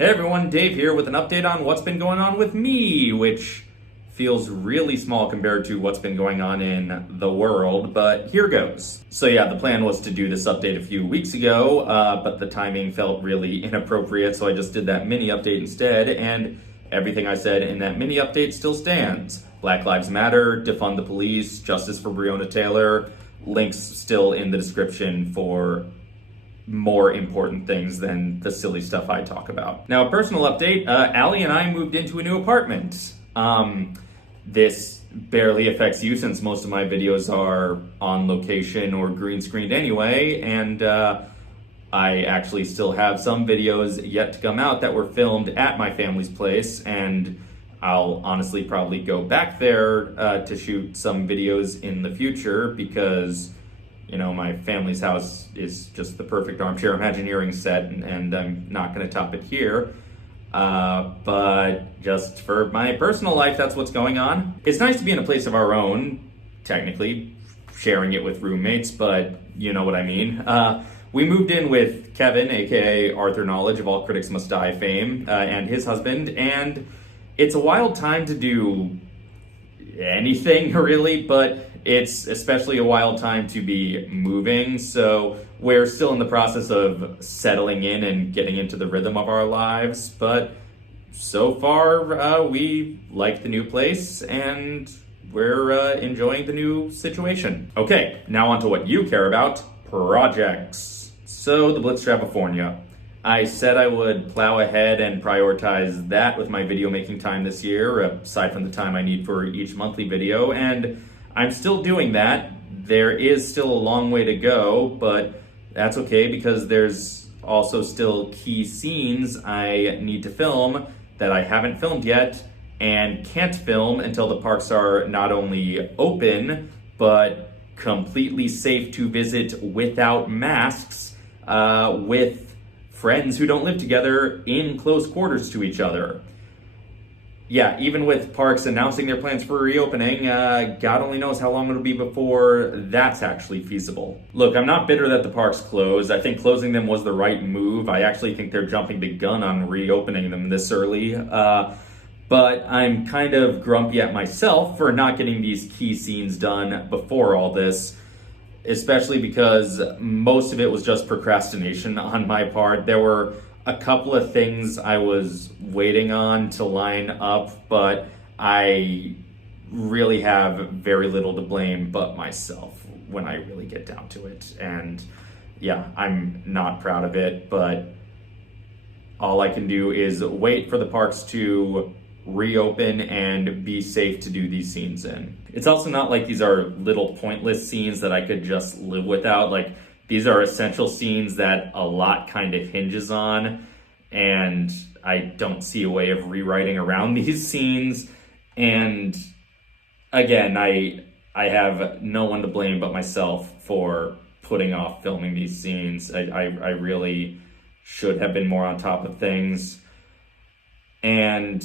Hey everyone, Dave here with an update on what's been going on with me, which feels really small compared to what's been going on in the world, but here goes. So yeah, the plan was to do this update a few weeks ago, but the timing felt really inappropriate, so I just did that mini update instead, and everything I said in that mini update still stands. Black Lives Matter, defund the police, justice for Breonna Taylor, links still in the description for more important things than the silly stuff I talk about. Now, a personal update, Allie and I moved into a new apartment. This barely affects you since most of my videos are on location or green screened anyway, and I actually still have some videos yet to come out that were filmed at my family's place, and I'll honestly probably go back there to shoot some videos in the future because my family's house is just the perfect armchair Imagineering set, and I'm not going to top it here. But just for my personal life, that's what's going on. It's nice to be in a place of our own, technically, sharing it with roommates, but you know what I mean. We moved in with Kevin, aka Arthur Knowledge of All Critics Must Die fame, and his husband, and it's a wild time to do anything really, but it's especially a wild time to be moving, so we're still in the process of settling in and getting into the rhythm of our lives, but so far we like the new place and we're enjoying the new situation. Okay, now on to what you care about, projects. So the Blitz California. I said I would plow ahead and prioritize that with my video making time this year, aside from the time I need for each monthly video, and I'm still doing that. There is still a long way to go, but that's okay because there's also still key scenes I need to film that I haven't filmed yet and can't film until the parks are not only open, but completely safe to visit without masks, with friends who don't live together in close quarters to each other. Yeah, even with parks announcing their plans for reopening, God only knows how long it'll be before that's actually feasible. Look, I'm not bitter that the parks closed. I think closing them was the right move. I actually think they're jumping the gun on reopening them this early. But I'm kind of grumpy at myself for not getting these key scenes done before all this, especially because most of it was just procrastination on my part. There were a couple of things I was waiting on to line up, but I really have very little to blame but myself when I really get down to it. And yeah, I'm not proud of it, but all I can do is wait for the parks to reopen and be safe to do these scenes in. It's also not like these are little pointless scenes that I could just live without. Like, these are essential scenes that a lot kind of hinges on, and I don't see a way of rewriting around these scenes. And again, I have no one to blame but myself for putting off filming these scenes. I really should have been more on top of things. And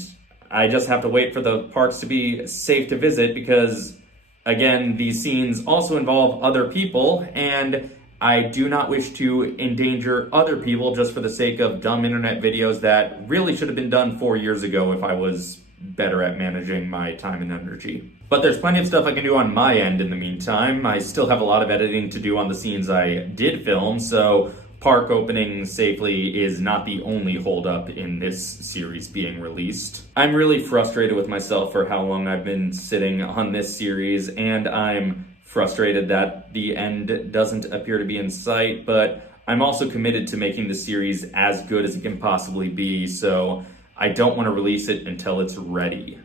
I just have to wait for the parks to be safe to visit because, again, these scenes also involve other people, and I do not wish to endanger other people just for the sake of dumb internet videos that really should have been done 4 years ago if I was better at managing my time and energy. But there's plenty of stuff I can do on my end in the meantime. I still have a lot of editing to do on the scenes I did film, so park opening safely is not the only holdup in this series being released. I'm really frustrated with myself for how long I've been sitting on this series, and I'm frustrated that the end doesn't appear to be in sight, but I'm also committed to making the series as good as it can possibly be, so I don't want to release it until it's ready.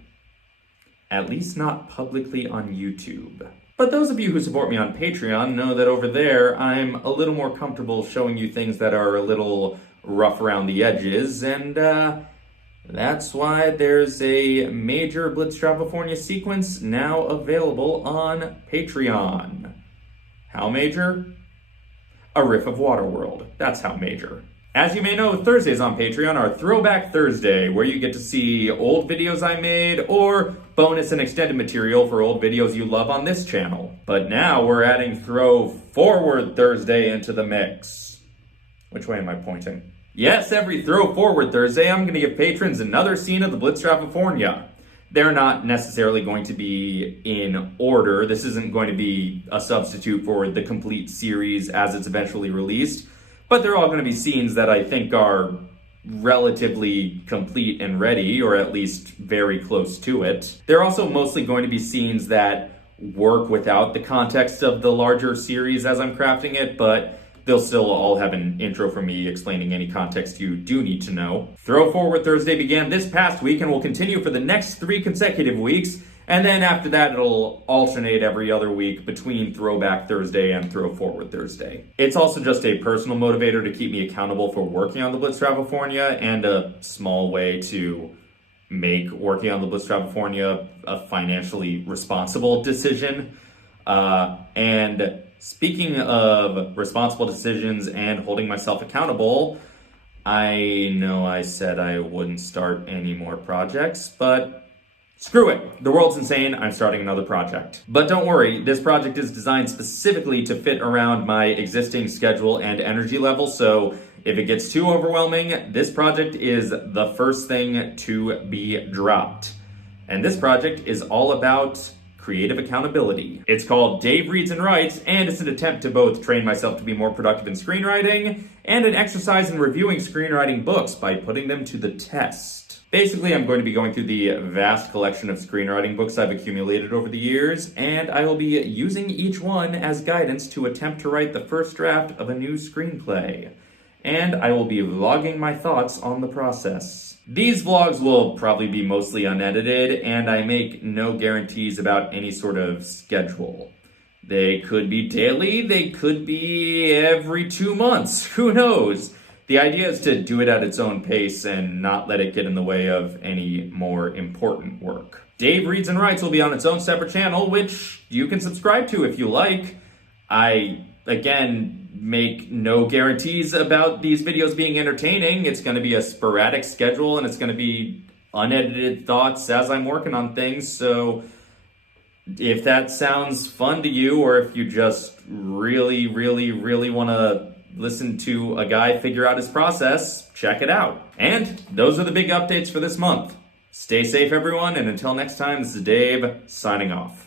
At least not publicly on YouTube. But those of you who support me on Patreon know that over there, I'm a little more comfortable showing you things that are a little rough around the edges, and that's why there's a major Blitz California sequence now available on Patreon. How major? A riff of Waterworld. That's how major. As you may know, Thursdays on Patreon are Throwback Thursday, where you get to see old videos I made or bonus and extended material for old videos you love on this channel. But now we're adding Throw Forward Thursday into the mix. Which way am I pointing? Yes, every Throw Forward Thursday, I'm going to give patrons another scene of the Blitz Travelfornia. They're not necessarily going to be in order. This isn't going to be a substitute for the complete series as it's eventually released, but they're all going to be scenes that I think are relatively complete and ready, or at least very close to it. They're also mostly going to be scenes that work without the context of the larger series as I'm crafting it, but they'll still all have an intro from me explaining any context you do need to know. Throw Forward Thursday began this past week and will continue for the next 3 consecutive weeks, and then after that it'll alternate every other week between Throwback Thursday and Throw Forward Thursday. It's also just a personal motivator to keep me accountable for working on the Blitz Travelfornia, and a small way to make working on the Blitz Travelfornia a financially responsible decision. And speaking of responsible decisions and holding myself accountable, I know I said I wouldn't start any more projects, but screw it. The world's insane. I'm starting another project. But don't worry, this project is designed specifically to fit around my existing schedule and energy level, so if it gets too overwhelming, this project is the first thing to be dropped. And this project is all about creative accountability. It's called Dave Reads and Writes, and it's an attempt to both train myself to be more productive in screenwriting and an exercise in reviewing screenwriting books by putting them to the test. Basically, I'm going to be going through the vast collection of screenwriting books I've accumulated over the years, and I will be using each one as guidance to attempt to write the first draft of a new screenplay. And I will be vlogging my thoughts on the process. These vlogs will probably be mostly unedited, and I make no guarantees about any sort of schedule. They could be daily, they could be every 2 months, who knows? The idea is to do it at its own pace and not let it get in the way of any more important work. Dave Reads and Writes will be on its own separate channel, which you can subscribe to if you like. I, again, make no guarantees about these videos being entertaining. It's going to be a sporadic schedule, and it's going to be unedited thoughts as I'm working on things. So if that sounds fun to you, or if you just really want to listen to a guy figure out his process, check it out. And those are the big updates for this month. Stay safe, everyone, and until next time, this is Dave signing off.